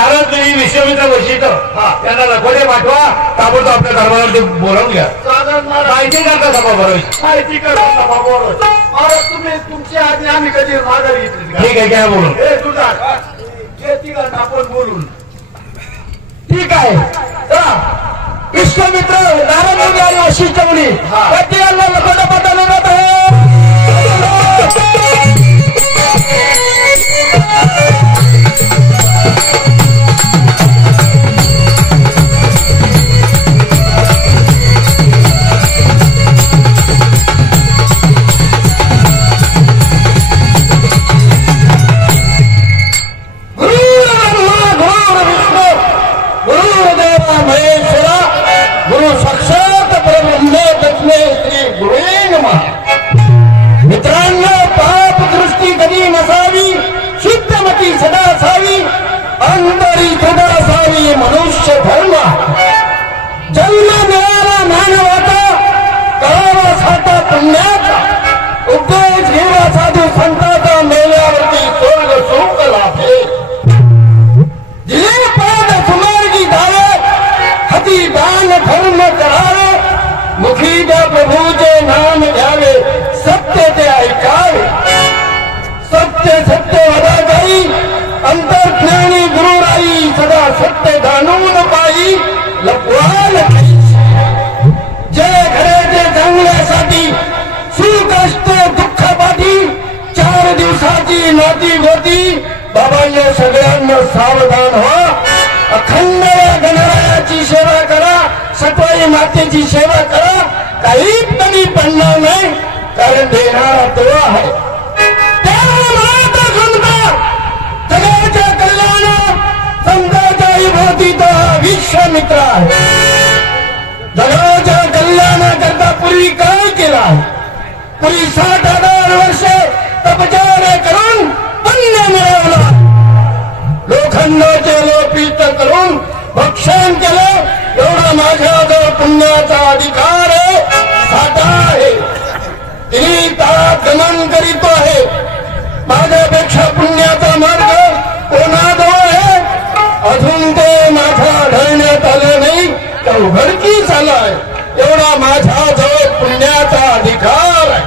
नारद तुम्ही विश्वामित्र वैशिष्ट्य त्यांना लखोटे पाठवा, ताबडतोब आपल्या दरबारामध्ये बोलावून घ्या. माहिती करता सभा बरोबर, माहिती करता सभा बरोबर. महाराज तुम्ही तुमची आज्ञा आम्ही कधी माघारी घेतली? ठीक आहे, घ्या बोलून. हे तुझा जे तिघांना आपण बोलून. ठीक आहे. विश्वामित्र नारद मुनी आणि वशिष्ठ मुनी या तिघांना लखोटा पाठवले जात आहे. मित्रांनो, पाप दृष्टी कधी नसावी, शुद्धमती सदा असावी, अंतरी सदा असावी मनुष्य धर्म. जन्म मिळाला मानवाचा, करावा साठा पुण्याचा, उपदेश घेवा साधू संताचा, मेल्यावरती स्वर्ग सुख लाभे. दिले पाद सुमार्गी जावे, हाती दान धर्म करावे, मुखी त्या प्रभूचे नाम घ्यावे, सत्य ते ऐकावे. सत्य सत्य वदा जाई, अंतर्ज्ञानी गुरु राई, सदा सत्य जाणून पाई, लपवाल नाही. जे घराचे चांगल्यासाठी, सुकष्ट दुःखापाठी, 4 दिवसाची नाती गोती, बाबांना सगळ्यांना सावधान व्हा. अखंड गणरायाची सेवा करा, सटवाई मातेची सेवा करा, काही कमी पडणार नाही, कारण देणारा तो आहे. जगाच्या कल्याण संतांच्या विभूतीचा विश्वामित्र आहे. जगाच्या कल्याणाकरता पूर्वी काय केला? पूर्वी 60,000 वर्ष तपचार्य करून पुण्य मिळवला, लोखंडाचे लोपित करून भक्षण केलं. एवढा माझ्याजवळ पुण्याचा अधिकार आहे, साठा आहे. तिने ताळात गमन करीत आहे. माझ्यापेक्षा पुण्याचा मार्ग कोणाजवळ आहे? अजून ते माझ्या धरण्यात आलं नाही, तर उघडकीस आलाय. एवढा माझ्याजवळ पुण्याचा अधिकार आहे.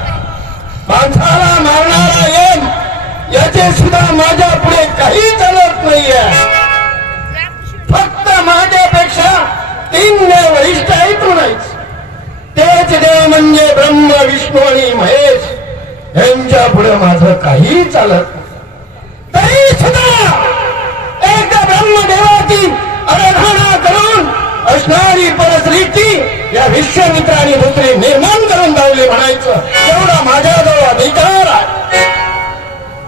माणसाला मारणारा येईल, याचे सुद्धा माझ्या पुढे काही चालत नाहीये. फक्त माझ्यापेक्षा 3 देव वरिष्ठ आहेत नाहीच. तेच देव म्हणजे ब्रह्म, विष्णू आणि महेश. यांच्या पुढे माझं काही चालत नाही. तरी सुद्धा एकदा ब्रह्मदेवाची आराधना करून असणारी परसृष्टी या विश्वामित्राने दुसरी निर्माण करून लावली म्हणायचं, एवढा माझ्याजवळ अधिकार आहे.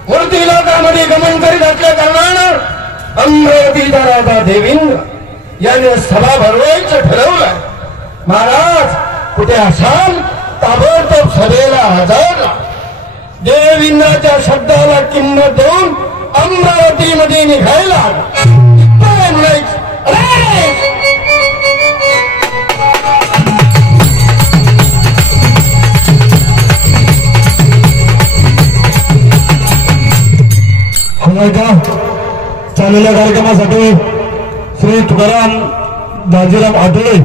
मूर्ती लोकांमध्ये गमन करीत असल्या कारणानं अमरावतीचा राजा देवेंद्र याने सभा भरवायचं ठरवलंय. महाराज कुठे असाल, ताबडतोब सभेला हजर. देवेंद्राच्या शब्दाला किंमत देऊन अमरावतीमध्ये निघायला चाललेल्या कार्यक्रमासाठी श्री तुकाराम दाजीराम आठवले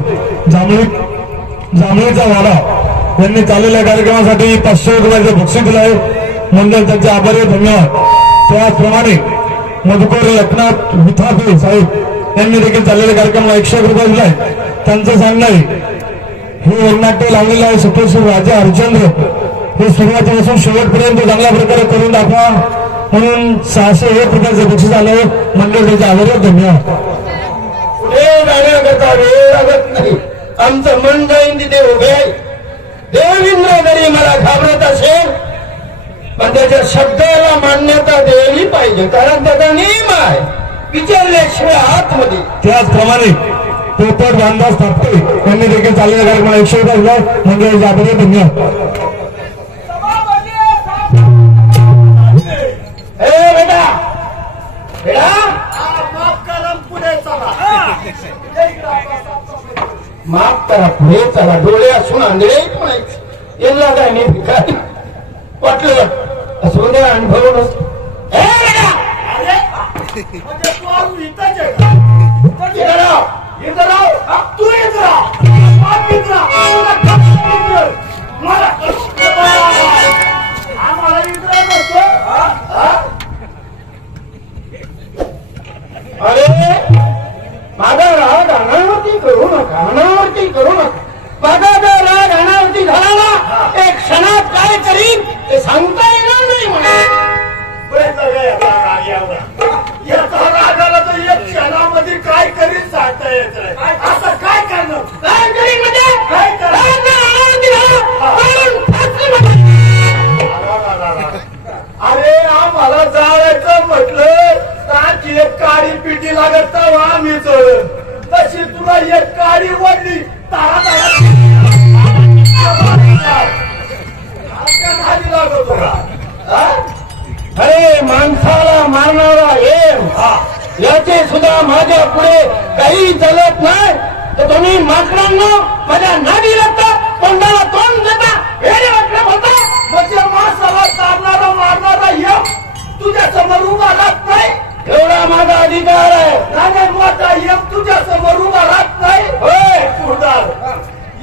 जांभळीचा वाडा यांनी चाललेल्या कार्यक्रमासाठी 500 रुपयाचं बक्षीस दिलं आहे. मंडळ त्यांचे आभारी, धन्यवाद. त्याचप्रमाणे मधुकर लखनाथ विथापे साहेब यांनी देखील चाललेल्या कार्यक्रमाला 100 रुपये दिलाय. त्यांचं सांगणं आहे, हे वरनाट्य लावलेलं आहे सतोश्री राजा हरिश्चंद्र, हे सुरुवातीपासून शेवटपर्यंत चांगल्या प्रकारे करून दाखवा म्हणून 601 रुपयाचं बक्षीस आलं. मंडळ त्याचे आभारी, धन्यवाद. पुढे जाण्याकरता वेळ लागत नाही. आमचं मन जाईन तिथे उभे आहे. देवेंद्र जरी मला घाबरत असेल, पण त्याच्या शब्दाला मान्यता द्यायला पाहिजे, कारण त्याचा नियम आहे, विचारल्याशिवाय आतमध्ये. त्याचप्रमाणे पोपट रामदास थापटे यांनी देखील चाललेल्या कार्यक्रमाला 100 रुपये दिलाय. मंडळाचे आभारी, धन्यवाद. बेटा बेटा माफ करा, पुढे चला. माफ करा, पुढे चला. डोळे असून आंधळे म्हणायचं, यांना काय नाही भिकारी वाटलं असं द्या, अनुभव नसतो. म्हणजे तू आज इथंच आहे का? इथं राह. इथं राह. तू इथं राह. आप इथं राह. तुला कसं इथं? मला आम्हाला इथं नसतो. अरे माझा राग अनावरती करू नका, अनावरती करू नका. माझा जर राग अनावरती झाला ना एक क्षणात काय करीन ते सांगता येणार नाही मला. याचा रागाला तर एक क्षणामध्ये काय करीत सांगता येत नाही. असं काय करणार? काय करीन म्हणजे काय करणार? राग जर अनावरती झाला म्हणून फासली म्हणजे. अरे आम्हाला जायचं म्हटलं तर एक काळी पिटी लागत तर आम्ही चढ तशी तुला एक काळी वडली तारा लागत तुला. अरे माणसाला मारणारा एम याचे सुद्धा माझ्या पुढे काही चालत नाही तर तुम्ही माकडांना माझ्या नादी लागता, तोंडाला तोंड देता, वेळे वाटलं बोलता. म्हणजे माणसाला चालणारा मारणारा यम तुझ्या समोर उभा राहत नाही. एवढा माझा अधिकार आहे. नाही मोठा यम तुझ्या समोर उभा राहत नाही. होय खुरदार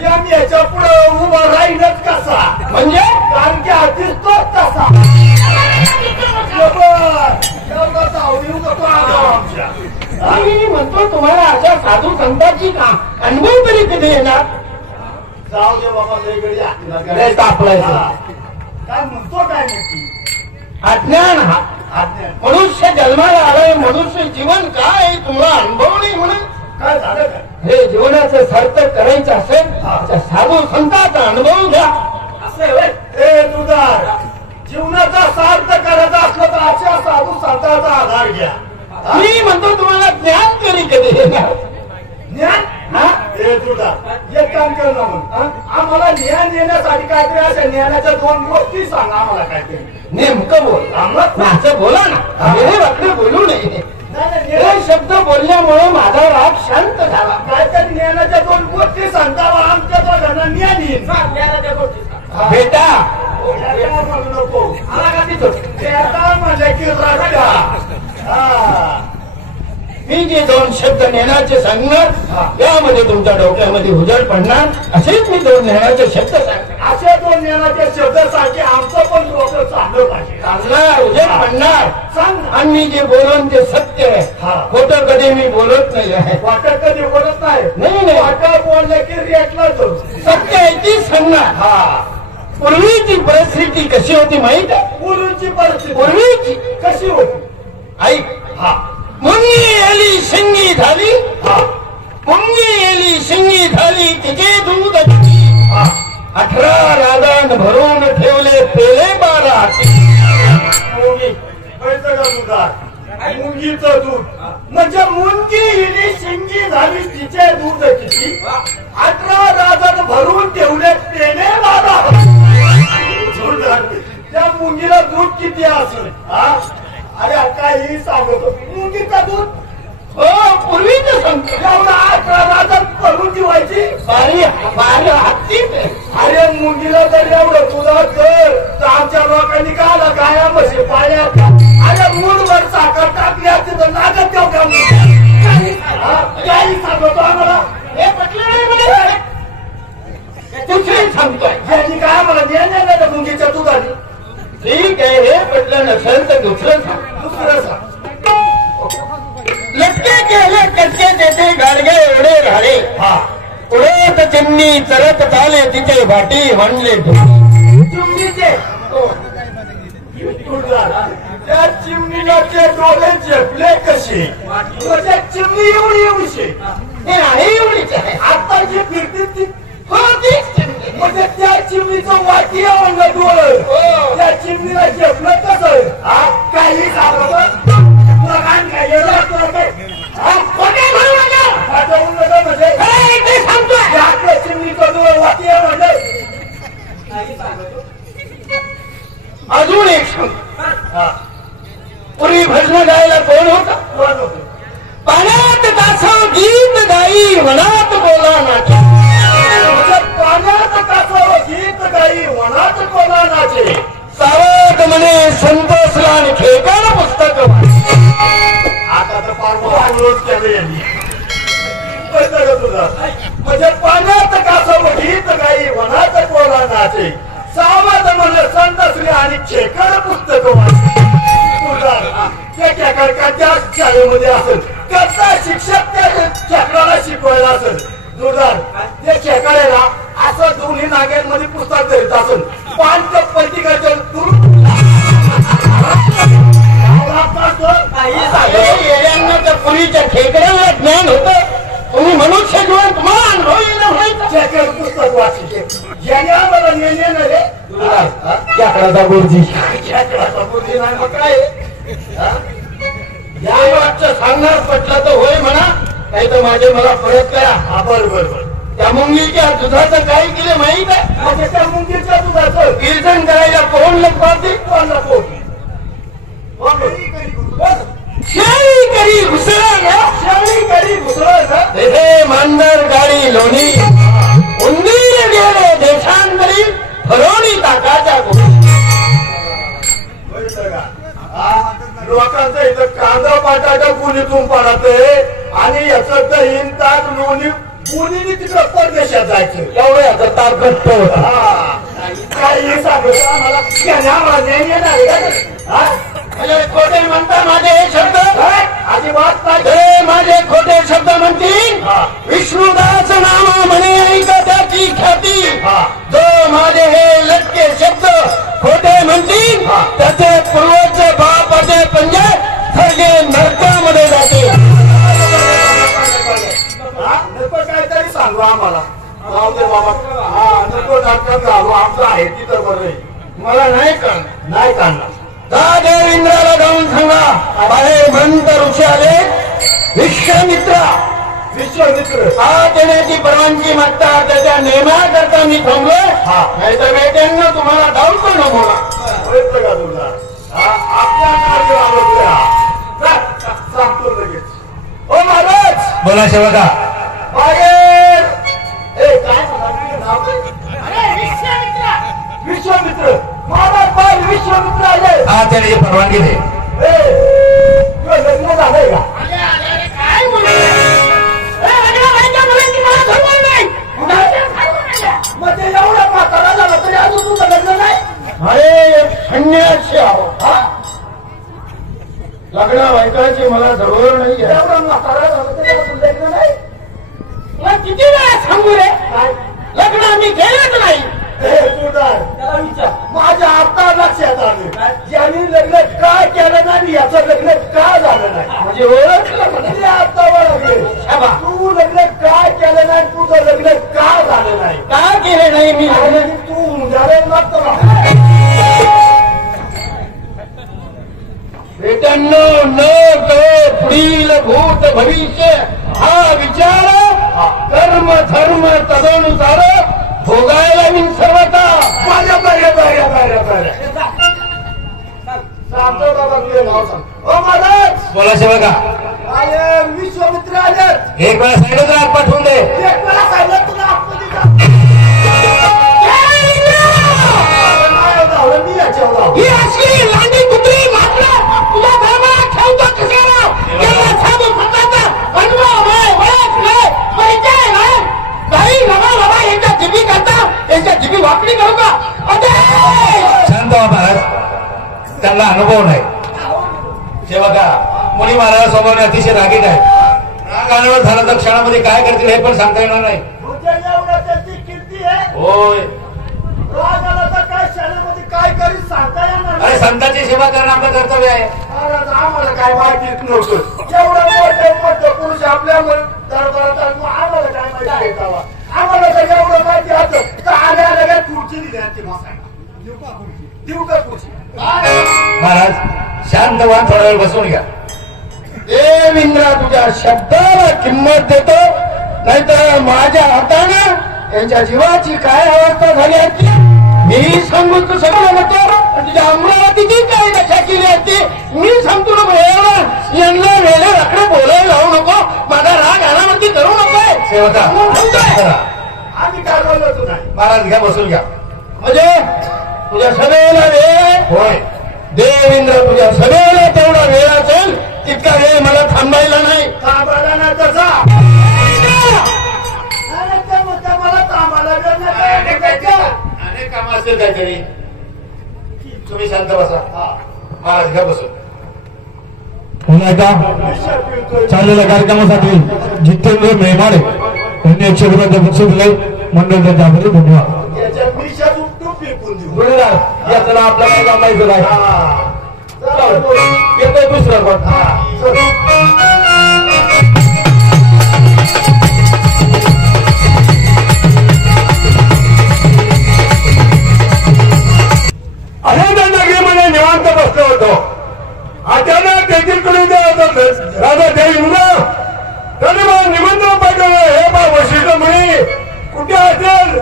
यम याच्या पुढे उभा राहीलच कसा? म्हणजे कारण की आधीच तोच तसा. एवढा जाऊ नको आमच्या. मी म्हणतो तुम्हाला अशा साधू संतांची का अनुभव तरी कधी येणार. जाऊ दे बाबा वेगळी लय तापलायचं. काय म्हणतो काय नक्की? अज्ञान हा आज्ञा मनुष्य जन्माला आलाय, मनुष्य जीवन काय आहे तुम्हाला अनुभव नाही म्हणून. काय झालं काय? हे जीवनाचं सार्थक करायचं असेल तर साधू संतांचा अनुभव घ्या. असं आहे होय? ए तुझार जीवनाचा सार्थ करायचा असलं तर अशा साधू संतांचा आधार घ्या. मी म्हणतो तुम्हाला ज्ञान तरी कधी येणार. ज्ञान हा? ए तुझा एक काम कर ना मग. आम्हाला ज्ञान येण्यासाठी काहीतरी अशा ज्ञानाच्या दोन गोष्टी सांग आम्हाला काहीतरी. नेमकं बोल. असं बोला ना, हे वाकडे बोलू नये. नाही हे शब्द बोलल्यामुळे माझा राग शांत झाला. काहीतरी ज्ञानाच्या दोन गोष्टी सांगतावा आमच्या दोघांना ज्ञान येईल. ज्ञानाच्या गोष्टी बेटा म्हणू नको. आला का तिथं? बेटा म्हणलं की रस्ता. मी जे दोन शब्द ज्ञानाचे सांगणार त्यामध्ये तुमच्या डोक्यामध्ये उजळ पडणार असेच मी दोन ज्ञानाचे शब्द सांगणार. असे दोन ज्ञानाचे शब्द सांगे आमचं पण डोकं चाललं पाहिजे. चांगला उजळ पडणार. सांग ना. आणि मी जे बोलून ते सत्य आहे. खोटं कधी मी बोलत नाही आहे. वाटत कधी बोलत नाही. नाही. वाटत बोलले की रेटला तो सत्य आहे तीच सांगणार. पूर्वीची परिस्थिती कशी होती माहित आहे. पूर्वीची परिस्थिती पूर्वीची कशी होती? ऐक. मुंगी एली शिंगी झाली. मुंगी एली शिंगी झाली तिचे दूध 18 राजान भरून ठेवले पेले 12. मुंगी कळतं का तुझा? मुंगीचं दूध म्हणजे मुंगी हिली शिंगी झाली तिचे दूध किती? 18 राजान भरून ठेवले पेले 12. त्या मुंगीला दूध किती असेल? अरे काही सांगतो मुंगीचं दूध हो पूर्वीच सांगतो. एवढा 18 राजात भरून ठेवायची. बारी हत्ती. अरे मुंगीला जर एवढं तुला तर आमच्या लोकांनी काला गाया म्हशी पाळल्या. अरे मूळवर साखर टाकली असते तर लागत तेवढ्या काही सांगतो आम्हाला. हे पटलं नाही मला. दुसरी सांगतोय. यांनी काय आम्हाला ज्ञान नाही मुंगीच्या दुधाने. ठीक आहे हे पटलं नसेल तर दुसरं सांग. दुसरं सांग. लटके केले कटके देते गाडगे एवढे राहिले. उडत चिमणी चरत चाले तिथे भाटी म्हणले. चिमणीचे त्या चिमणीला ते डोळे झेपले कसे? म्हणजे चिमणी एवढी एवढीशी हे आहे एवढीच आहे. आता जी फिरते ती हो तीच चिमणी. म्हणजे त्या चिमणीचं वाटी आवडलं डोळं. त्या चिमणीला झेपलं कसं? काही सांगतो तुला काय येणार तुला काय? म्हणजे आपल्या चिमणीचं डोळं वाटी आवडलं. अजून एक सांग. पूर्वी भजन गायला कोण होता? पाण्यात कासव गीत गाई वनात बोला नाचे. पाण्यात कासव गीत गाई वनात बोला नाचे. सावध म्हणे संतोषला आणि खेकाण पुस्तक. डाउनलोड केलं यांनी कळतं का तुला म्हणजे पाण्यात कासव गीत गाई वनात कोला नाचे सावध मन संतश्री आणि चेकड पुस्तक वाचे त्या चेकडकाच्या शाळेमध्ये असेल त्याचा शिक्षक त्या चेकडाला शिकवायला असेल जोरदार त्या चेकड्याला असं दोन्ही नाग्यांमध्ये पुस्तक धरीत असेल पाच पंचिकाच्या पुरीच्या खेकड्याला ज्ञान होतं तुम्ही मनुष्य जीवन तुम्हाला अनुभव चेकड पुस्तक वाचायचे ज्याने आम्हाला नेणे ना रे चेकडाचा गुरुजी चेकडाचा बुद्धी नाही मग काय या वाटचं सांगणार पटलं तर होय म्हणा नाही तर माझे मला परत करा हा बरोबर त्या मुंगीच्या दुधाचं काय केलं माहित आहे म्हणजे त्या मुंगीच्या दुधाचं कीर्तन करायला कोण लपवाते कोणाला पोट शेळी करी घुसळा शेळी करी घुसळत तेथे मांजर गाडी लोणी उंदीर गेले देशांतरी फरोणी ताकाच्या गोष्टी लोकांचं इथं कांदा बटाटा गुणीतून पडतंय आणि याचं दहीन ताक लोणी गुणीने तिकडं परदेशात जायचं एवढं याचं तारखट काही सांगत आम्हाला म्हणजे खोटे म्हणता माझे हे शब्द अजिबात नाही हे माझे खोटे शब्द म्हणतील विष्णुदास नामा म्हणे ऐका त्याची ख्याती जो माझे हे लटके शब्द खोटे म्हणतील त्याचे पूर्वज बापाचे पंजे थरगे नरकामध्ये जाते नको काहीतरी सांगू आम्हाला जाऊ दे बाबा हा नको नाटकात घालू आमचं आहे तिथं बरं मला नाही कळणार नाही काढणार का देवेंद्राला जाऊन सांगा बाहेर मंत ऋषी आले विश्वामित्रा विश्वमित्र आत येण्याची परवानगी मागता त्याच्या नेमाकरता मी थांबलोय नाही तर बेट्यांना तुम्हाला डाऊट नमवला ओळखलं का तुला आपल्या कार्य सांगतो लगेच ओ महाराज बोला सेवका बाहेर काय नाव विश्वामित्र महाराज बाहेर विश्वामित्र आले हा त्याने परवानगी दे लग्न झालंय का मग ते एवढा म्हातारा झाला तरी अजून तुझं लग्न नाही अरे संन्यासी आहो लग्न व्हायची मला जवळ नाही आहे एवढा म्हातारा झाला तरी अजून लग्न नाही मग किती वेळा सांगू रे लग्न आम्ही केलंच नाही त्याला विचार माझ्या आता लक्षात आलं ज्यांनी लग्न का केलं नाही याचं लग्न का झालं नाही म्हणजे ओळखलं म्हणजे आता ओळखले तू लग्न का केलं नाही तुझं लग्न का झालं नाही का केले नाही मी आणि तू झालं नसतं बेटांनो न तो पुढील भूत भविष्य हा विचार कर्म धर्म तदनुसार भोगायला मी सर्वता सांगतो बाबा तुझे नाव सांग ओ महाराज बोला सेवका विश्वामित्र आले एक वेळा साईडच रात पाठवून दे एक वेळा सांगितलं तुला आतमध्ये मी याच्यावर ही असली लांडी कुत्री मात्र तुझ्या धर्माला ठेवतो कशाला याला साधू संतांचा अनुभव आहे ओळख नाही परिचय नाही काही लबा लबा यांच्या जिबी करता यांच्या जिबी वाकडी करू का शांत व्हा महाराज त्यांना अनुभव नाही सेवका मुनी महाराज स्वभावाने अतिशय रागीट आहे राग आल्यावर झालं तर क्षणामध्ये काय करतील हे पण सांगता येणार नाही एवढा त्यांची कीर्ती आहे होय राग आला तर काय शाळेमध्ये काय करी सांगता येणार अरे संतांची सेवा करणं आपलं कर्तव्य आहे महाराज आम्हाला काय माहितीच नव्हतं एवढं मोठं पुरुष आपल्या दरबारात आम्हाला काय माहिती आहे का? आम्हाला तर एवढं माहिती असं तर आल्या आल्या खुर्ची दिली आणि ती बसायला देऊ का खुर्ची महाराज शांत व्हा थोडा वेळ बसून घ्या देवेंद्रा तुझ्या शब्दाला किंमत देतो नाहीतर माझ्या हातानं त्यांच्या जीवाची काय अवस्था झाली असती मी सांगून तू सगळं होतो तुझ्या अमरावतीची काय दशा केली असती मी सांगतो नको यांना वेळे राकडे बोलायला लावू नको माझा राग अनावरती करू नको सेवका आम्ही काय बोललो तू नाही महाराज घ्या बसून घ्या म्हणजे तुझ्या सभेला वेळ होय देवेंद्र तुझ्या सभेला तेवढा वेळ असेल तितका वेळ मला थांबायला नाही. थांबायला नाही तसा अरे ते म्हणता मला थांबायला वेळ नाही. अनेक कामं असतील काहीतरी. तुम्ही शांत बसा. महाराज घ्या बसून. पुन्हा एकदा चाललेल्या कार्यक्रमासाठी जितेंद्र मेहमाडे यांनी 100 रुपयाचं बक्षीस दिले. मंडळ त्यांच्या आभारी. धन्यवाद. त्याच्या मिशात उपटून फेकून देऊ. गुरुदार याचं आपल्याला जमायचं नाही. येतोय दुसरं पण. अनेक नगरीमध्ये निवांत बसलो होतो. अचानक देखील राजा देवेंद्र त्यांनी मला निमंत्रण पाठवलं. हे बा वशिष्ठ म्हणे कुठे असेल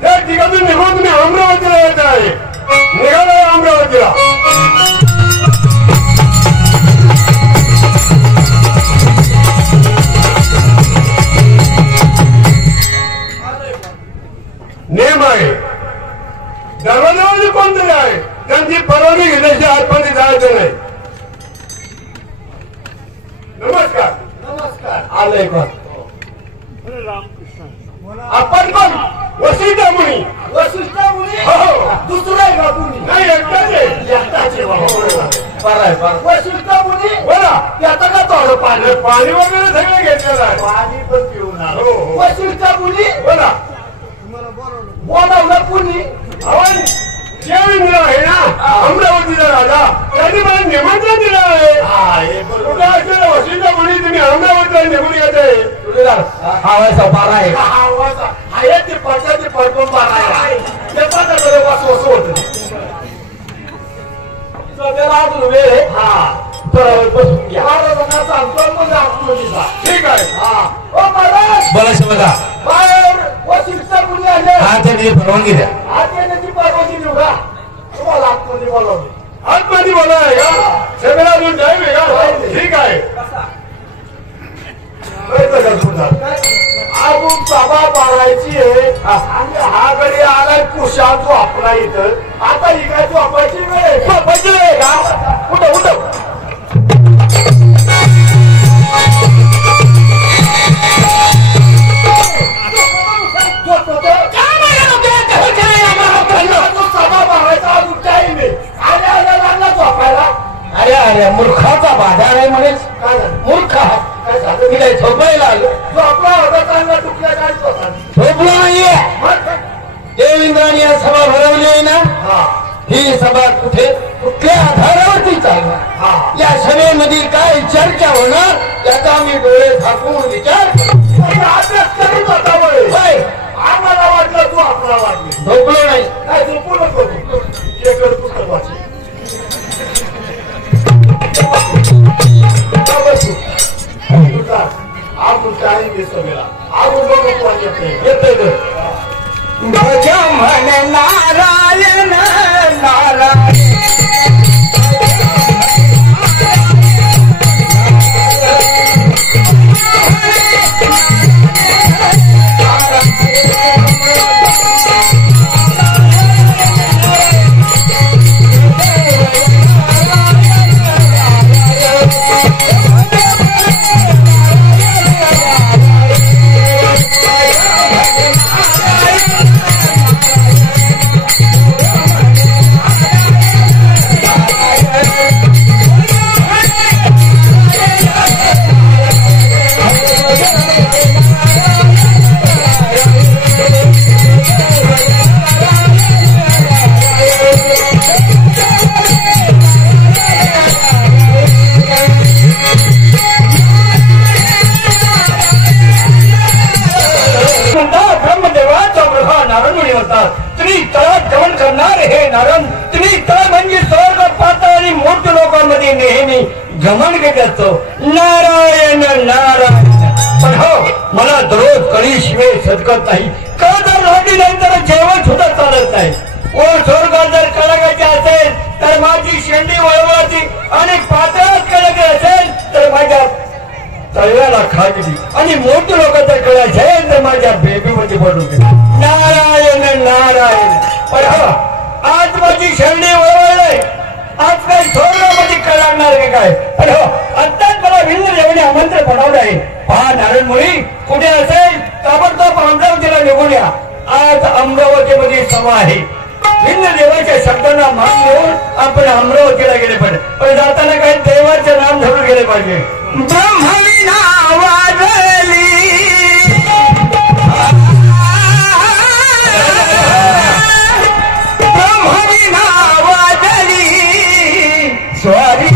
त्या ठिकाणी निघून तुम्ही अमरावतीला येत आहे. निघाला अमरावतीला. नेम आहे दरवाजावरती कोणतरी आहे. त्यांची परवानगी घेण्याची आतमध्ये जायचं नाही. नमस्कार. नमस्कार. आलंय का आपण पण वशिष्ठ मुनी. वशिष्ठ मुनी. हो. दुसरं आहे का मुनी? नाही एकटाच आहे. एकटाचे बरं आहे बरं. वशिष्ठ मुनी बोला. त्याचं का थोडं पाणी पाणी वगैरे सगळं घेतलेलं आहे. पाणी पण पिऊन आलो. हो, हो. वशिष्ठ मुनी बोला. बोलावलं कुणी? आपण देवेंद्र आहे ना अमरावतीचा राजा. त्यांनी मला निमंत्रण दिलं आहे. कुठे असेल वशिष्ठ मुनी तुम्ही अमरावतीला निघून येत आहे. गुरुदार हा व्हायचा बारा आहे. आहे ते पचाचे पडकून बारायला ते पचाकडे वाचवस होत. त्याला अजून वेळ आहे. हा बरोबर बसून घ्या. महाराजांना सांगतो मग आपला. ठीक आहे. हा ओ महाराज बोला शिवदा. बाहेर वशिष्ठ मुनी आले. हा त्यांनी परवानगी द्या. आत्याची परवानगी देऊ का? तुम्हाला आतमध्ये बोलावले. आतमध्ये बोला आहे का? सगळा अजून टाईम आहे का? ठीक आहे. अजून सभा मारायची आहे आणि हा घडी आलाय कुशा जो आपला इथं. आता ही काय झोपायची वेळ आहे. झोपायची वेळ आहे का? उठव उठव. सभा मारायचा अजून टाईम आहे. आल्या लागला झोपायला. अरे अरे मूर्खाचा बाजार आहे म्हणेच. काय झालं? मूर्ख काय झालं? मी काही झोपायला आलो. झोपला होता चांगला टुकल्या काय होता. झोपलो नाहीये. देवेंद्राने या सभा भरवली आहे ना. हा ही सभा कुठे कुठल्या आधारावरती चालणार? या सभेमध्ये काय चर्चा होणार याचा आम्ही डोळे झाकून विचार अभ्यास करीत होता बळे. होय. आम्हाला वाटलं तू आपला वाटली. झोपलो नाही. काय झोपू नको तू. शेकर पुस्तक वाचली. आपण काही दिसत गेला. आपण बघत वाटत नाही. येतोय म्हण नारायण नारायण. तुम्ही तळात गमन करणार हे नारायण. तुम्ही तळ म्हणजे स्वर्ग पाताळ आणि मोठ्या लोकांमध्ये नेहमी गमन घेत असतो. नारायण नारायण. पण हो मला दररोज कळीशिवाय सदकत नाही. का जर रोटी नाही तर जेवण सुद्धा चालत नाही. व स्वर्गात जर कळगायचे असेल तर माझी शेंडी वळवळाची आणि पातळात कळगे असेल तर माझ्या तळव्याला खाजली आणि मोठे लोक जर कळायचे असेल तर माझ्या बेबीमध्ये पडून गेले. नारायण नारायण. पण हा आज माझी शेंडी वळवळ. आज काही स्वर्गामध्ये कळणार काय? पण हो आता कुठे असेल ताबडतोब अमरावतीला निघून या. आज अमरावतीमध्ये सभा आहे. भिन्न देवाच्या शब्दांना मान देऊन आपण अमरावतीला गेले पाहिजे. पण जाताना काही देवाचे नाम धरून गेले पाहिजे. ब्रह्मविना वाजली ब्रह्मविना वाजली स्वारी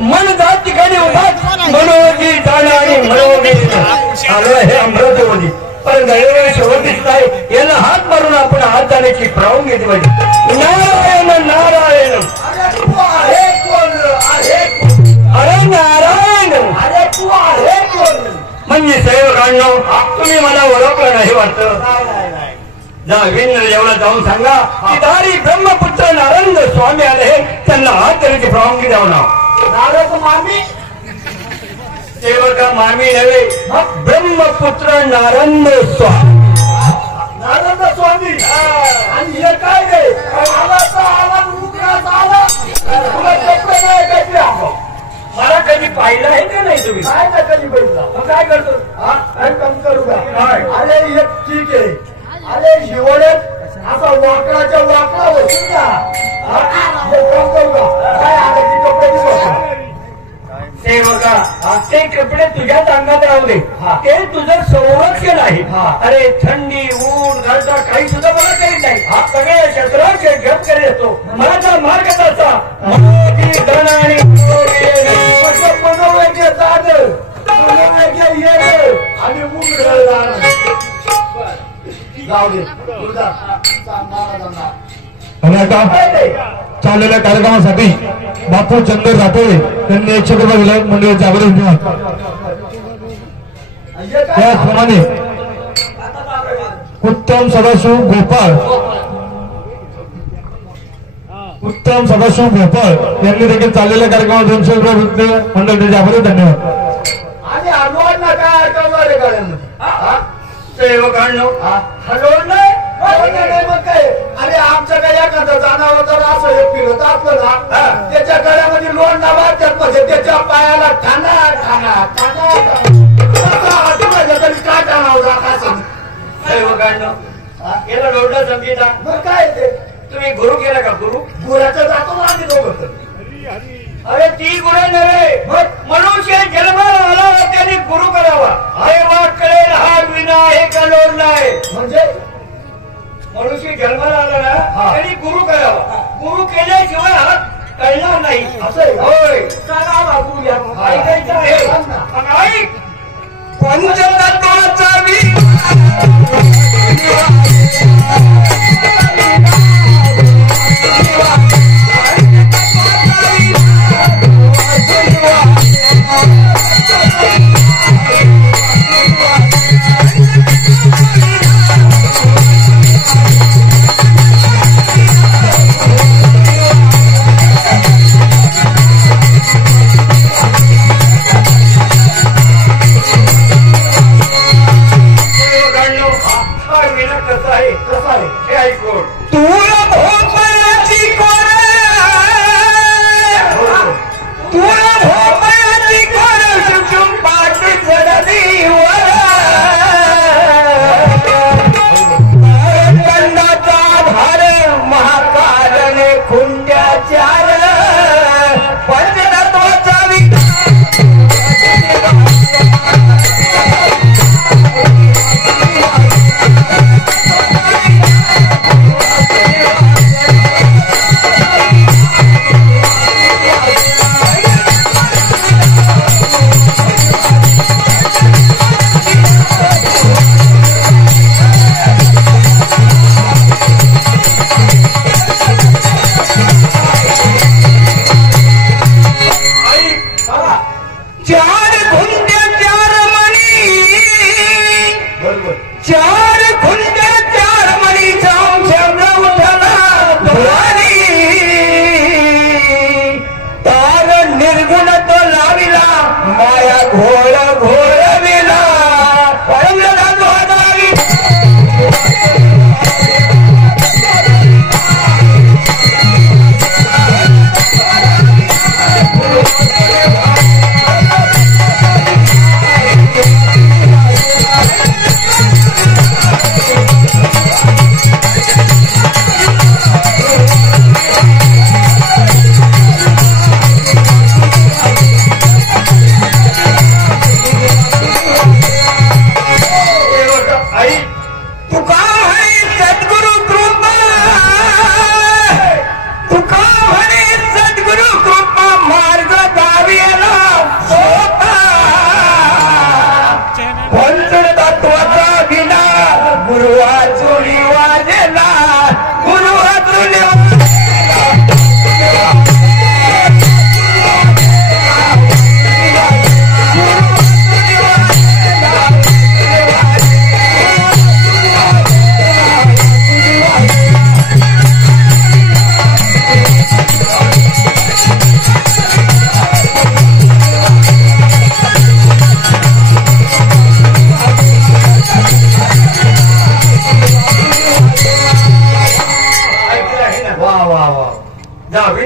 मन जात ठिकाणी उभाच मनोगी जाणं आणि मनोगी आलो हे अमरावतीमध्ये. पण दरवेळी शेवटीच नाही यांना हात मारून आपण हात जाण्याची प्राऊन घेतली पाहिजे. नारायण नारायण अरे नारायण अरे तू आहे कोण म्हणजे सेवकांनो तुम्ही मला ओळखलं नाही वाटतं. जा वीर एवढा जाऊन सांगा की दारी ब्रह्मपुत्र नारंग स्वामी आले त्यांना हात देण्याची परवानगी द्यावं ना. नारद मामी सेवका मामी नव्हे ब्रह्मपुत्र नारंग स्वामी. नारद स्वामी आणि हे काय रे आला तर आला उकराचा आला तुला कपडे नाही कधी आपण मला कधी पाहिलं आहे का नाही तुम्ही? काय ना कधी बघितला मग काय करतो? काय काम करू का काय? अरे हे ठीक आहे. अरे हिवाळ्यात असा वाकडाच्या वाकडा होतील ना हे काम करू का काय आणायची कपडे दिसत सेवका ते कपडे तुझ्याच अंगात राहू दे. ते तुझं संरक्षण आहे. अरे थंडी ऊन घरचा काही सुद्धा मला करीत नाही. सगळे शस्त्राचे जप करीत असतो. माझा मार्ग तसा मनोगी धन आणि मनोवेगे जाण मनोवेगे ये आणि मुंग जाऊ दे तुझा महाराजांना. आणि आता चाललेल्या कार्यक्रमासाठी बापू चंद्र राठोडे यांनी 100 रुपये दिले मंडळाचे आभार धन्यवाद. त्याचप्रमाणे उत्तम सदाशिव गोपाळ यांनी देखील चाललेल्या कार्यक्रमात 200 रुपये मंडळाचे आभार धन्यवाद. आणि हलवांना काय ऐकवणार आहे गाड्यांमध्ये सेवकांनो हलवण नाही मग काय. अरे आमचं काय एखादं जनावर जर असं फिरत असलं ना त्याच्या गळ्यामध्ये लोण ना वाटत म्हणजे त्याच्या पायाला ठाणा ठाणा ठाणा तरी काय ठाणावं जात असं. सेवकांनो याला लोढा समजिता. मग काय ते तुम्ही गुरु केला का? गुरु गुराच्या जातो ना आम्ही दोघं. अरे ती गुरु नव्हे मनुष्य जन्माला आला त्याने गुरु करावा. हे वाट कळेल हा विना हे कलोर नाही. म्हणजे मनुष्य जन्माला आला ना त्यांनी गुरु करावा. गुरु केल्याशिवाय हा कळणार नाही. असं आहे. होय सांगा ना गुरु या ऐकायचं आहे. ऐक पंचतत्वाचा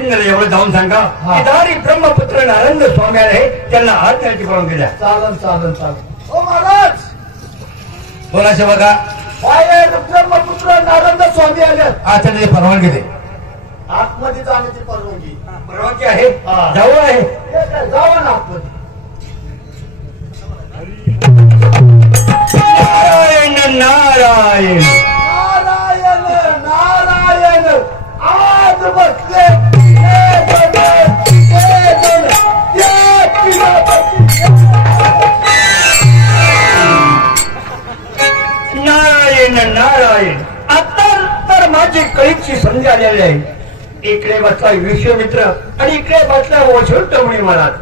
विंदर एवढं जाऊन सांगा की दारी ब्रह्मपुत्र नारंग स्वामी आहे त्यांना हात द्यायची परवानगी द्या. चालन चालन चालन. ओ महाराज, बोला सेवका. बाहेर ब्रह्मपुत्र नारंग स्वामी आल्यात. हा त्यांनी परवानगी दे. आतमध्ये जाण्याची परवानगी. परवानगी आहे. हा. जाऊ आहे. हे काय, जावा ना आतमध्ये. नारायण नारायण नारायण नारायण. आज बसले हे जण, हे जण, हे किनापती. नारायण नारायण. आता तर माझी कळीची संधी आलेली आहे. इकडे बसला विश्वमित्र आणि इकडे बसला वैकुंठ महाराज.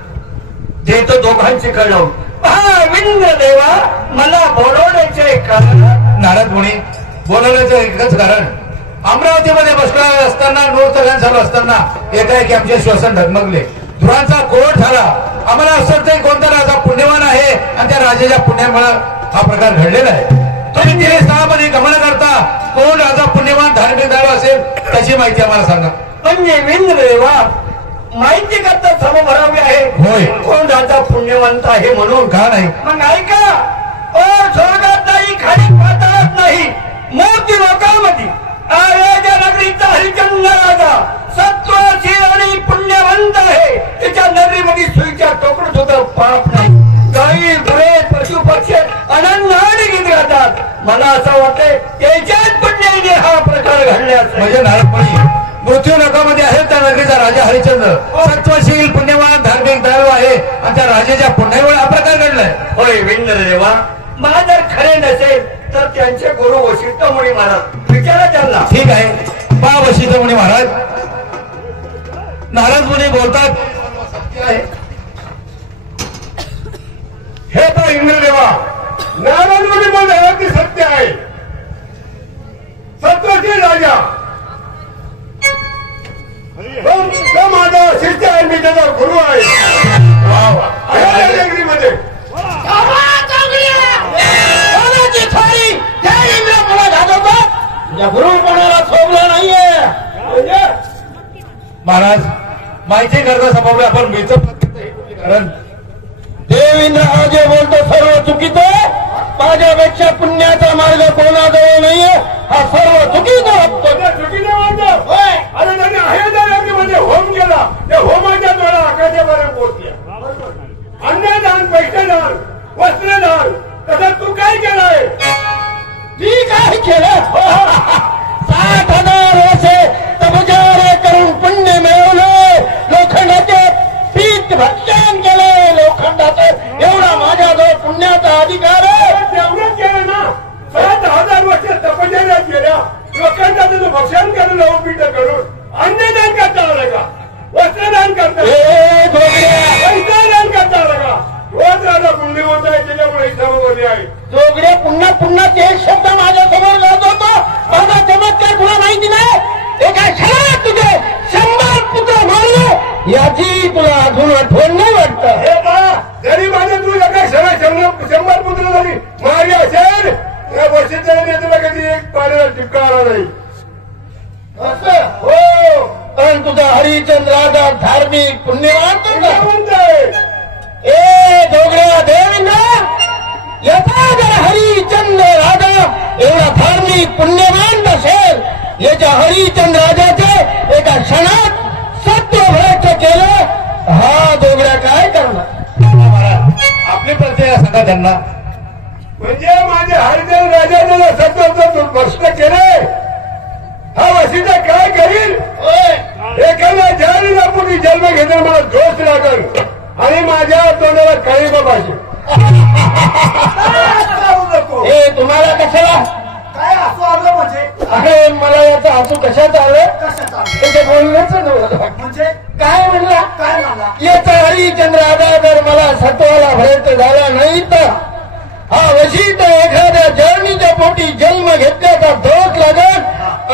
देतो दोघांची कळव. हा विंद्र देवा, मला बोलवण्याचे कारण. नारद मुनी बोलवण्याचं एकच कारण, अमरावतीमध्ये बसला असताना नूरतगान चालू असताना एकाएकी आमचे श्वसन ढगमगले. धुरांचा कोळ झाला. आम्हाला असं वाटतं कोणता राजा पुण्यवान आहे आणि त्या राजाच्या पुण्यामुळे हा प्रकार घडलेला आहे. तुम्ही तिने स्थळामध्ये गमन करता कोण राजा पुण्यवान धार्मिक झाला असेल त्याची माहिती आम्हाला सांगा. म्हणजे विंद्र देवा, माहिती करता सम भरावी आहे. होय. कोण राजा पुण्यवंत आहे म्हणून. का नाही? मग ऐका, ओ स्वर्गात नाही, खाली पाताळात नाही, मूर्ती लोकांमध्ये आर्याच्या नगरीचा हरिचंद्र राजा सत्वशील आणि पुण्यवंत आहे. त्याच्या नगरीमध्ये सुईच्या टोकड सुद्धा पाप नाही. गाई गुरे पशु पक्षी अनन्याने गीत गातात. मला असं वाटतंय त्याच्याच पुण्याने हा प्रकार घडल्यास. म्हणजे नारद मुनी मृत्यू नकामध्ये आहे त्या नगरीचा राजा हरिश्चंद्र सत्वशील पुण्यवान धार्मिक दयाळू आहे आणि त्या राजाच्या पुण्यामुळे हा प्रकार घडलाय. होय विंद्र देवा, मला जर खरे नसेल तर त्यांचे गुरु वशिष्ठ मुनी महाराज विचारा त्यांना. ठीक आहे, पा वशिष्ठ मुनी महाराज. नारद मुनी बोलतात सत्य आहे. हे तर इंद्रदेवा, नारद मुनी बोलले की सत्य आहे. सत्वशील राजा तो माझा शिष्य आहे, मी त्याचा गुरु आहे. वा वा. आहे नगरीमध्ये. गुरुपणाला सोबला नाहीये. महाराज माहिती करता सभावले आपण मिळतो कारण देवेंद्र हा जे बोलतो सर्व चुकीचं. माझ्यापेक्षा पुण्याचा मार्ग कोणाजवळ नाहीये. हा सर्व चुकीचा चुकीचं वाटतं. अरे त्याने आहे त्या नगरीमध्ये होम केला. त्या होमाच्या द्वारा आकाशापर्यंत पोहोचल्या. अन्नदान, पैसेदान, वस्त्रदान, तसं तू काय केलंय? मी काय केलं? 60,000 वर्षे तपचार्य करून पुण्य मिळवले. लोखंडाचे पीठ भक्षण केले. लोखंडाचं एवढा माझ्याजवळ पुण्याचा अधिकार आहे. तेवढंच केलं ना. 60,000 वर्ष तपश्चर्या केल्या. लोकांचं भक्षण करून नवपीठ करून अन्नदान करता आलं का? वस्त्रदान करता, पैसादान करता आलं का? रोज राजा पुण्यवंत आहे, त्याच्यामुळे सभावली आहे. जोगडे पुन्हा पुन्हा तेच शब्द माझ्यासमोर जात होतो. माझा चमत्कार तुला माहिती नाही. एका क्षणात तुझे 100 पुत्र मारले याची तुला अजून आठवण नाही वाटतं. हे बा, जरी माझ्या तू एका क्षणात 100 पुत्र झाली मारी असेल, या वर्षाच्या तुला कधी एक पाण्याला टिपका आला नाही. हो, पण तुझा हरिचंद्र राजा धार्मिक पुण्यवान पुण्यवंत आहे. ए जोगड्या देवेंद्र, याचा जर हरिचंद्र राजा एवढा धार्मिक पुण्यवान नसेल, याच्या हरिचंद्र राजाचे एका क्षणात सत्व भ्रष्ट केलं, हा जोगड्या काय करणार? आपली प्रतिक्रिया सांगा त्यांना. म्हणजे माझे हरिचंद्र राजाने सत्वाचं भ्रष्ट केले. हा वशिष्ठ काय करील? एखाद्या जाणीला पुढे जन्म घेतला मला दोष लागल आणि माझ्या तोंडाला काही बाबाशी. हे तुम्हाला कशाला? काय असं आलं म्हणजे? अरे मला याचा हसू कशात आलं? कशात आलं? त्याच्या बोलण्याचं नव्हतं. म्हणजे काय म्हणला? काय म्हणला? याचा हरिचंद्र राजा जर मला सत्वाला भ्रष्ट झाला नाही तर हा वशिष्ठ एखाद्या जर्नीच्या पोटी जन्म घेतल्याचा दोष लागेल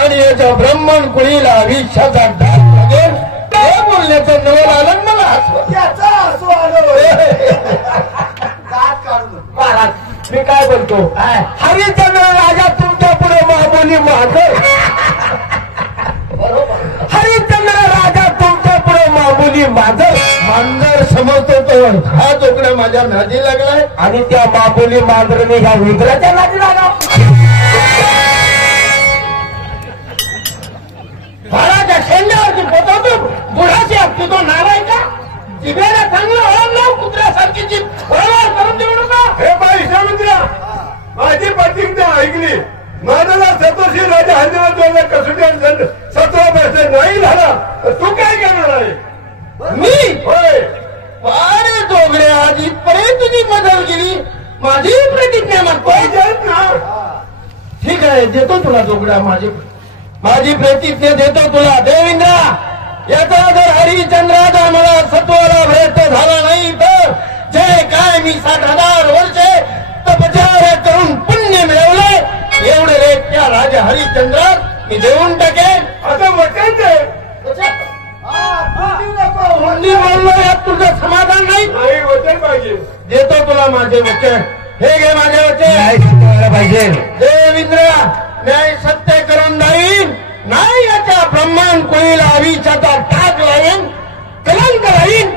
आणि याच्या ब्राह्मण कुळीला अभिषाचा डाग लागेल. हे बोलण्याचं नवल आलं मला हसवं. याचा असं आलं. दात काढून महाराज मी काय बोलतो? हरिचंद्र राजा तुमच्या पुढे महाबोली माग. हरिचंद्र राजा तुमच्या मापुली मांजर समजतो तो हा जोकडा माझ्या नादी लागलाय आणि त्या मापुली मांजरने ह्या उंदराच्या नादी लागला. बाळाच्या शेंड्यावरती पोचवतो बुढाची हत्ती तो नाराय का जिभेला चांगलं वळण लाव कुत्र्यासारखी जीभ वळण करून देऊ नका. हे बाई मित्रा माझी प्रतिज्ञा ऐकली. माझा सतोशी राजा हैदराबाद कसोटी 17% नाही झाला तर तू काय करणार आहे? मी होय अरे जोगड्या आधीपर्यंत तुझी मदत केली माझी प्रतिज्ञा मागतोय. पाहिजेत ना. ठीक आहे देतो तुला जोगड्या माझी प्रतिज्ञा देतो तुला. देवेंद्रा याचा जर हरिश्चंद्राचा मला सत्वाला भ्रष्ट झाला नाही तर जे काय मी 60,000 वर्षे तपचार्य करून पुण्य मिळवलंय एवढे रेट त्या राजा हरिश्चंद्रात मी देऊन टाकेन. आता वचन दे. हुंडी बोललो यात तुझं समाधान नाही. नाही वचन पाहिजे. देतो तुला माझे वचन. हे घे माझे वचन. न्याय शिकवायला पाहिजे. देवेंद्र न्याय सत्य करून जाईन नाही याच्या ब्रह्मांड कोळीला अविचाचा टाक लावेन कलंक राहीन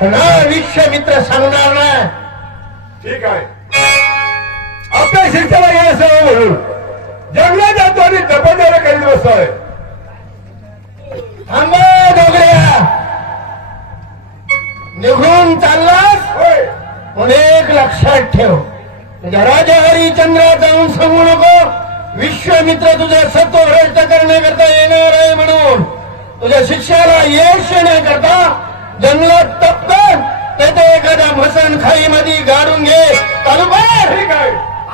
पण विश्वमित्र सांगणार नाही. ठीक आहे. आपल्या शिक्षणाला या सवय म्हणून जंगलात जातो आणि तपचार्य करीत बसतोय. थांबा दोघड्या निघून चाललास होय पण एक लक्षात ठेव तुझ्या राजा हरिश्चंद्रा जाऊन सांगू नको विश्वमित्र तुझे सत्व भ्रष्ट करण्याकरता येणार आहे म्हणून तुझ्या शिष्याला यश येण्याकरता जंगलात तप कर तेथे एखाद्या मसन खाईमध्ये गाडून घे चालू कर. ठीक आहे.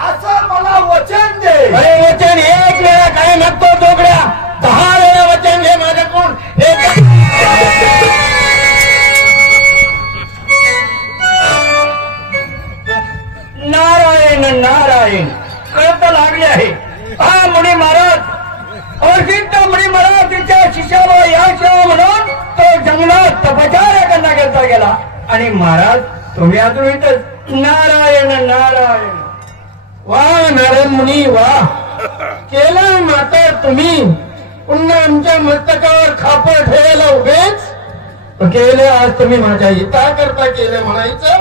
असं मला वचन दे. अरे वचन एक वेळा काय मागतो जोगड्या 10 वेळा वचन घे माझ्याकडून. नारायण नारायण कळत लागले आहे. हा मुनी महाराज ओळखीत मुनी महाराज तिच्या शिष्याला यश यावं म्हणून तो जंगलात तपचार्य करण्याकरता गेला आणि महाराज तुम्ही अजून इथं नारायण नारायण. वा नारायण मुनी वा केलं माता तुम्ही पुन्हा आमच्या मस्तकावर खापर ठेवायला उभेच केले. आज तुम्ही माझ्या हिताकरता केलं म्हणायचं.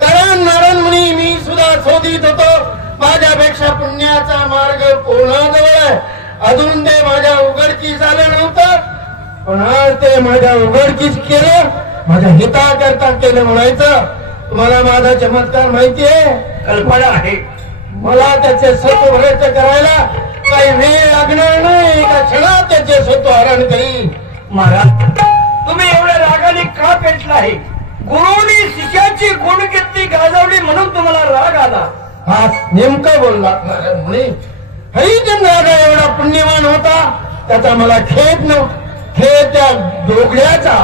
कारण नारायण मुनी मी सुद्धा शोधित होतो माझ्यापेक्षा पुण्याचा मार्ग कोणाजवळ आहे. अजून ते माझ्या उघडकीस आलं नव्हतं पण आज ते माझ्या उघडकीस केलं माझ्या हिताकरता केलं म्हणायचं. तुम्हाला माझा चमत्कार माहितीये कल्पना आहे. मला त्याचे सत्व भ्रष्ट करायला काही वेळ लागणार नाही. एका क्षणात त्याचे सत्व हरण करीन. महाराज तुम्ही एवढ्या रागाने का पेटला आहे? गुरुनी शिष्याची गुणकीर्ती गाजवली म्हणून तुम्हाला राग आला. हा नेमकं बोलला नारायण मुनी. हरिश्चंद्राचा एवढा पुण्यवान होता त्याचा मला खेद नव्हता. खेद त्या दोघड्याचा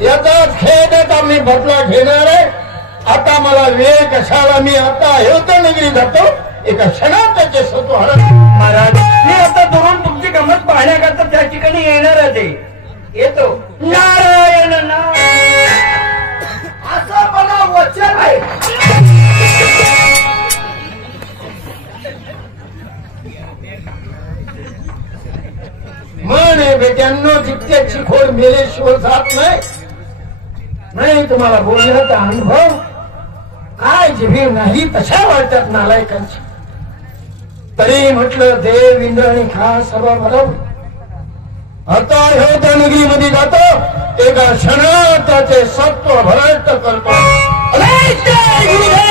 याचाच खेदच आम्ही बदला घेणार आहे. आता मला वेळ कशाला मी आता हेवतनगिरी जातो एका क्षणात त्याचे सत्व हरण. महाराज मी आता दुरून तुमची गंमत पाहण्याकरता त्या ठिकाणी येणारच आहे. येतो. नारायण नारायण असं मला वचन आहे. मन आहे बेट्यांनो जितक्याची खोड मेलेश्वर जात नाही. तुम्हाला बोलण्याचा अनुभव काय जिभे नाही तशा वाटतात नालायकांची. तरी म्हटलं देव इंद्र आणि खास सर्व बरोबर. आता हेवतनगिरीमध्ये जातो एका क्षणात त्याचे सत्व भ्रष्ट करतो. अरे जय गुरुदेव.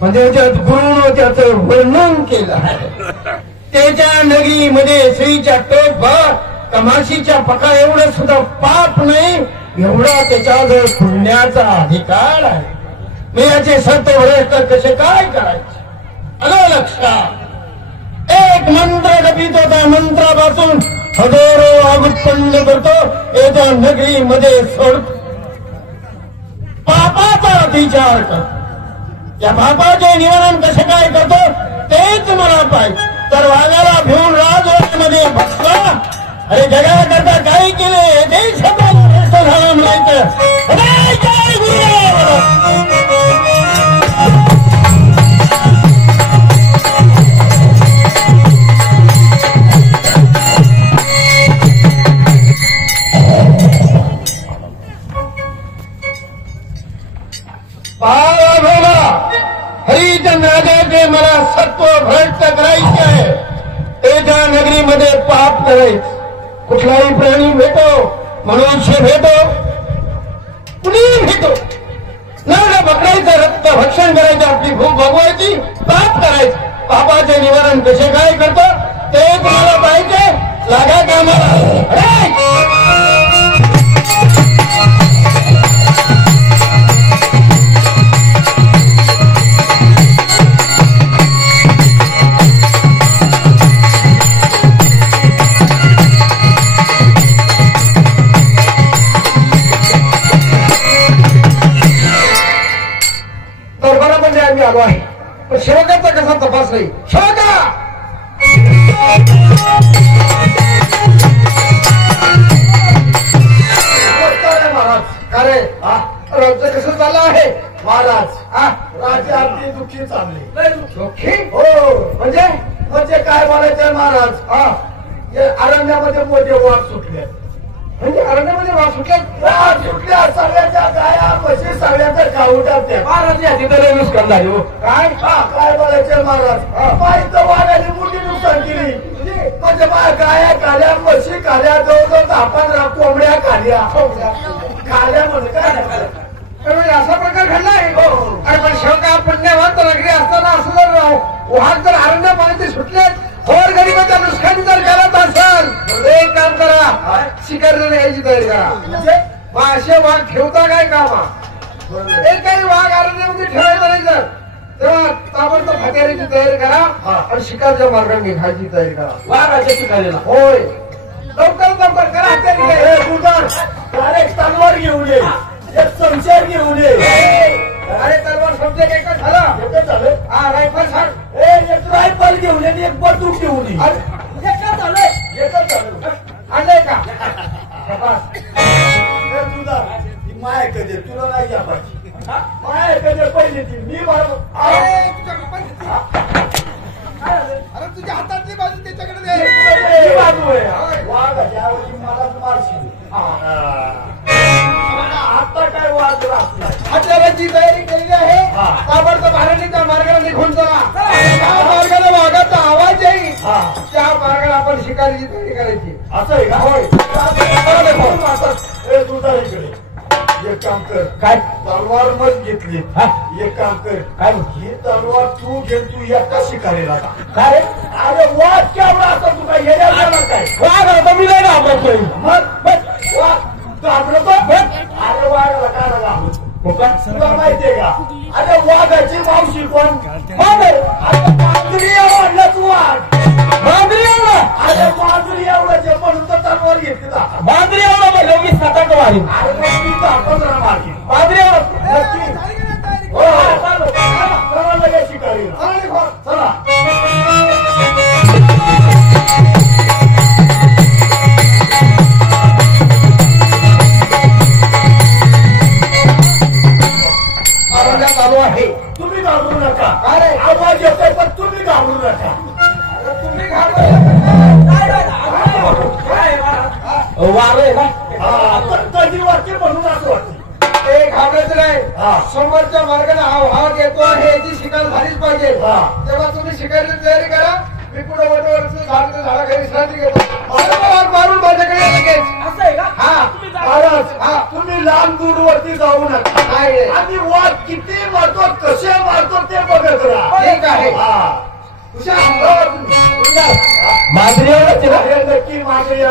म्हणजे त्याच्यात गुरुनं त्याचं वर्णन केलं आहे. त्याच्या नगरीमध्ये श्रीच्या टोकभर कमाशीच्या पका एवढं सुद्धा पाप नाही एवढा त्याच्याजवळ पुण्याचा अधिकार आहे. मी याचे सत्व भ्रष्ट कसे काय करायचे आलं लक्षात. एक मंत्र जपित होता मंत्रापासून हजारो आग उत्पन्न करतो याच्या नगरीमध्ये सोडतो. पापाचा विचार करतो. या पापाचे निवारण कसे काय करतो तेच मला पाहिजे. तर वाघाला घेऊन राजवाड्यामध्ये बसला. अरे जगाकरता काय केले देश झाला म्हणायचं हरिचंद राजाचे मला सत्व भ्रष्ट करायचे आहे. एका नगरीमध्ये पाप करायचं. कुठलाही प्राणी भेटो, मनुष्य भेटो, कुणीही भेटो, नरडा पकडायचं, रक्त भक्षण करायचं, आपली भूक भोगवायची, पाप करायचं. पापाचे निवारण कसे काय करतो ते तुम्हाला पाहिजे. लागा कामाला. दरबारामध्ये आम्ही आलो आहे, पण सेवकाचा कसा तपास नाही. सेवका महाराज का रे? राज्य कसं चाललं आहे महाराज? राज्य अगदी दुःखी चालले. दुःखी? हो. म्हणजे काय बोलायचंय महाराज? हे अरण्यामध्ये मोठे वाघ सुटले. म्हणजे अरण्यामध्ये वाघ सुटले? वाघ सुटल्या. सगळ्याच्या गाया म्हशी सगळ्याच्या गाऊ टाकत्या. महाराज या तिथे नुकसान झाली हो. काय काय बोलायचंय महाराज? पाहिजे वाघाने मोठी नुकसान केली. म्हणजे गाया काल्या, म्हशी काल्या, जवळजवळ 10-15 कोंबड्या काल्या. काल्या म्हणजे काय? असा प्रकार घडलाय. अरे पण शेवका पुण्यवंत नगरी असताना असं जर वाघ जर अरण्यामध्ये सुटले, थोर गरीबाच्या नुकसानी जर करत असाल, एक काम करा, शिकार यायची तयारी करा. असे वाघ ठेवता काय कामा? एकही वाघ अरण्यामध्ये ठेवायचा नाही सर. तेव्हा ताबडतोब हत्याराची तयारी करा आणि शिकारच्या मार्गाने खायची तयारी करा. वाघाच्या शिकारीला होय, लवकर लवकर करा हत्यारी. डायरेक्ट तलवार घेऊन ये, एक संशय घेऊन ये. अरे तलवार समजे काय का झालं? एकच झालं. हा रायफल सांग. एक रायफल घेऊन ये, एक बंदूक घेऊन ये. एकच झालं. एकच झालं. आणलंय का? तुझा माय कधी तुला नाही घ्या पाहिजे. माय कधी पहिली ती मी बरोबर. अरे तुझ्या हातातली बाजू त्याच्याकडे दे. बाजू आहे वाघ ज्यावेळी मला मारशील. आता काय वाघ राहत हत्याराची तयारी केलेली आहे. ताबडतोब आरण्याच्या मार्गाला निघून चला. त्या मार्गाला वाघाचा आवाज येईल, त्या मार्गाला आपण शिकारीची तयारी करायची. असं आहे का? होय. तुझा इकडे एक काम कर. काय तलवार मत घेतली. एक काम कर. काय ही तलवार तू घे, तू एकटा शिकारीला. काय? अरे वाघ केवढा असं तुला येण्या काय? वाघ आता मी नाही घाबरतोय. मग वाघ घाबरतो. अरे वाघाला काय घाबरतो? तुला माहितीये का? अरे वाघाची मावशी कोण? मांजरी आवडला तू वाघ. मांजरी एवढा? अरे मांजरी एवढा म्हणून तर तलवार घेतली. मांजरी एवढा म्हणजे मी 7-8 मारीन. अरे मग मी 10-15 मारली. मांजरी एवढा हो चला लगेच शिकारीला. चला. चालू आहे. तुम्ही घाबरू नका. अरे आवाज येतोय पण तुम्ही घाबरू नका. तुम्ही वारे ना कधी वाटते म्हणून असं वाटते. ते घाबरायचं नाही. समोरच्या मार्गाने आवाज येतो आहे याची शिकार झालीच पाहिजे. तेव्हा तुम्ही शिकारीची तयारी करा. मी पुढे झाडाखाली विश्रांती घेतो. मारून माझ्याकडे लगेच. असं आहे का? महाराज तुम्ही लांब दूरवरती जाऊ नका. आणि वाघ किती मारतो, कसे मारतो ते बघत राहा. ठीक आहे. मांजरी नक्की मांजरी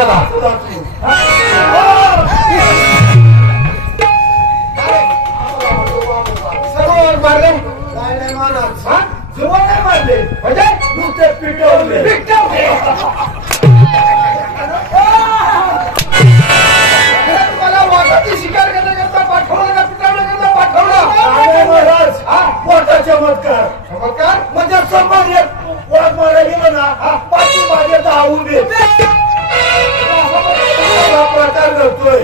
मार्गाला सर्व मारले नाही मारणार जुवा नाही मारले म्हणजे नुसते पिटवले मला वाघाची शिकार करण्याकरता पाठवलं का पिटावण्याकरता पाठवलं महाराज मोठा चमत्कार चमत्कार म्हणजे समोर एक वाघ मारा गेला ना पाठी माझे धावून दे प्रकार करतोय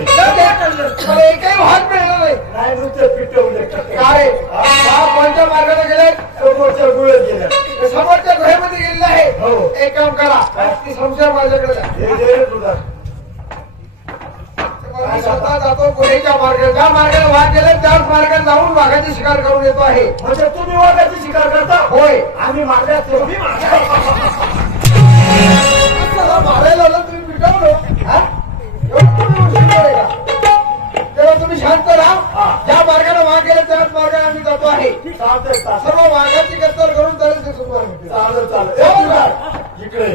मला एकही वाघ मिळाला नाही नाही नुसते पिटवले काय कोणत्या मार्गाने गेले समोरच्या गुळे गेल्या समोरच्या गुहेमध्ये गेलेले आहे हो. एक काम करा ती संशय माझ्याकडे द्या. हे दे रे तुझा मी स्वतः जातो गुहेच्या मार्गाने ज्या मार्गाने वाघ गेले त्याच मार्गाने जाऊन वाघाची शिकार करून येतो आहे म्हणजे तुम्ही वाघाची शिकार करता होय आम्ही मारल्यात तुम्ही मारायला आलं तुम्ही पिटवलं हा? एवढं तुम्ही हुशार आहे का? तेव्हा तुम्ही शांत राहा ज्या मार्गाने वाघ गेले त्याच मार्गाने आम्ही जातो आहे चालतंय सर्व वाघाची कत्तल करून त्याला ते सुमार मिळतील. चालत इकडे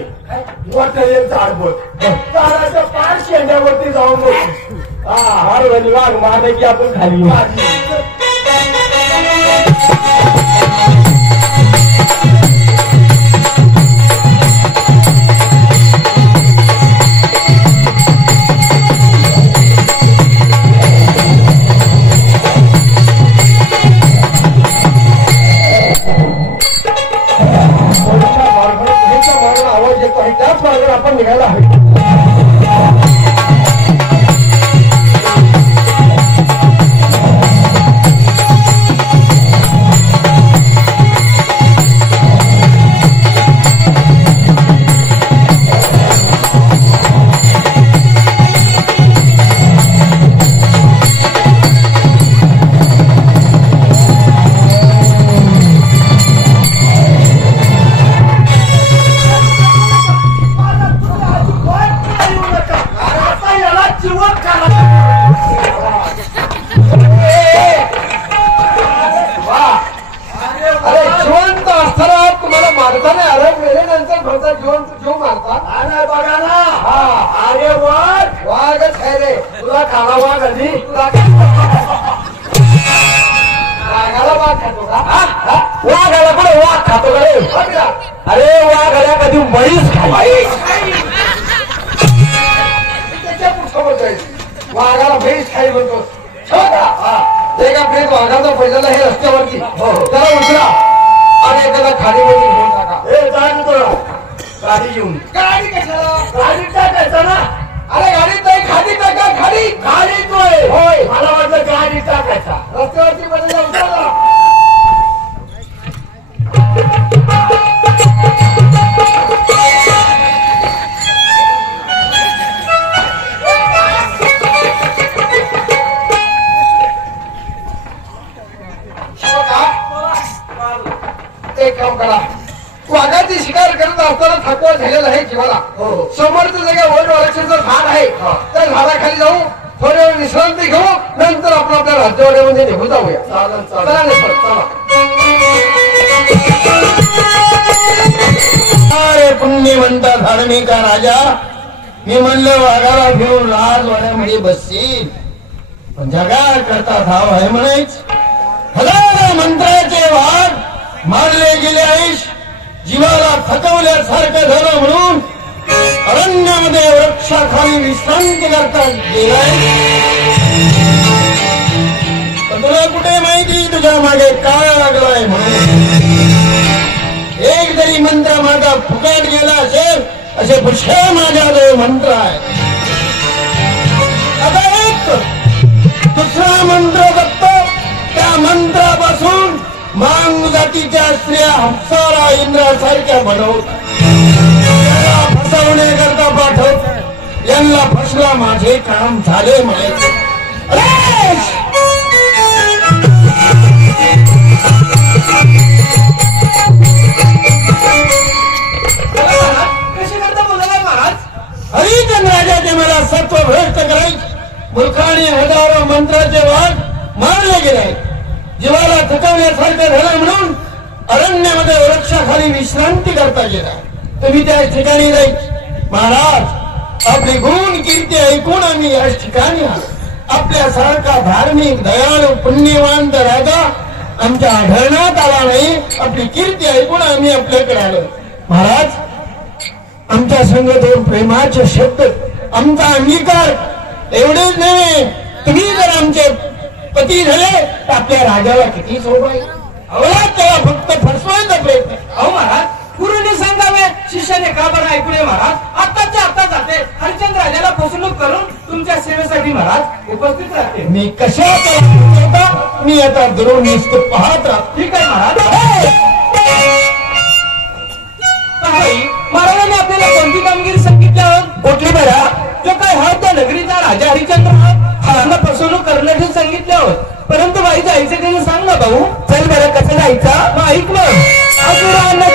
मोठं एक झाड बघ झाडाच्या पार शेंड्यावरती जाऊन वाघ मारले की आपण खाली आवाज येतो आहे त्याच मार्गाने आपण निघायला हवे अरे जिवंत असताना तुम्हाला मारताना आलं मेल्यानंतर भरता जिवंत जीव मारता बघा ना हा अरे वाघ वाघच आहे रे तुला खाला वाघ आधी वाघाला वाघ खातो का वाघाला पण वाघ खातो का रे बघ ना. अरे वाघाला कधी म्हैस खाई त्याच्या पुढचं बोलतोय वाघाला भेस खाई म्हणतो एक आपले वाघाचा पहिल्याला हे रस्त्यावरती त्याला उचला आणि एखादा खाडीमध्ये घेऊन टाका हे जाण तुला गाडी घेऊन गाडी कशाला गाडी टाकायचा ना अरे गाडीत नाही खाली टाका खाली गाडी तोय होय मला वाटलं गाडी टाकायचा रस्त्यावरती बदलला उचला एक काम करा वाघाची शिकार करत असताना थकवा झालेला आहे जीवाला समोरच्या जागा वन वृक्षाचं झाड आहे त्या झाडाखाली जाऊ थोड्या वेळ विश्रांती घेऊ नंतर आपण आपल्या राज्यवाड्यामध्ये निघून जाऊया चालेल चला ना सर, चला अरे पुण्यवंता धार्मिका राजा मी म्हणलं वाघाला घेऊन राजवाड्यामध्ये बसशील पण जगा करता धाव आहे म्हणायच हजार मंत्राचे वाघ मारले गेले आईश जीवाला थकवल्यासारखं झालं म्हणून अरण्यामध्ये वृक्षाखाली विश्रांती करता गेलाय पण तुला कुठे माहिती तुझ्या मागे काय लागलाय म्हणून एक जरी मंत्र माझा फुकट गेला असेल असे पुष्कळ माझ्याजवळ मंत्र आहे आता एक दुसरा मंत्र बघतो त्या मंत्रापासून मांग जातीच्या स्त्रिया हप्सारा इंद्रासारख्या बनवत त्याला फसवण्याकरता पाठवत यांना फसला माझे काम झाले म्हणायचे कशी करता बोलायला महाराज हरिचंद राजाचे मला सत्व भ्रष्ट करायचे मूर्खाने हजारो मंत्राचे वाघ मारले गेले जीवाला थकवण्यासारखं झालं म्हणून अरण्यामध्ये वृक्षाखाली विश्रांती करता गेला तुम्ही त्या ठिकाणी जाईल महाराज आपली गुण कीर्ती ऐकून आम्ही या ठिकाणी आलो. आपल्यासारखा धार्मिक दयाळू पुण्यवान राजा आमच्या आढळण्यात आला नाही. आपली कीर्ती ऐकून आम्ही आपल्याकडे आलो. महाराज, आमच्या संग दोन प्रेमाचे शब्द, आमचा अंगीकार एवढेच नाही. तुम्ही जर आमचे पती झाले तर आपल्या राजाला किती सोबाई. अवलाद त्याला फक्त फसवायचा प्रयत्न. अहो महाराज, गुरुने सांगावे, शिष्याने का बरं ऐकू नये महाराज. आत्ताच्या आत्ता जाते, हरिश्चंद्र राजाला फसवणूक करून तुमच्या सेवेसाठी महाराज उपस्थित राहते. मी कशा मी आता दुरोनिस्त पाहत राहतो. ठीक आहे महाराज. महाराजांनी आपल्याला कोणती कामगिरी सांगितल्यावर कुठली बरा जो काय हा त्या नगरीचा राजा हरिश्चंद्र हा फसवणूक करण्याचे सांगितल्यावर, परंतु बाई जायचं काही सांग ना भाऊ. चल बरं, कसं जायचं मग ऐक मग. असुरांना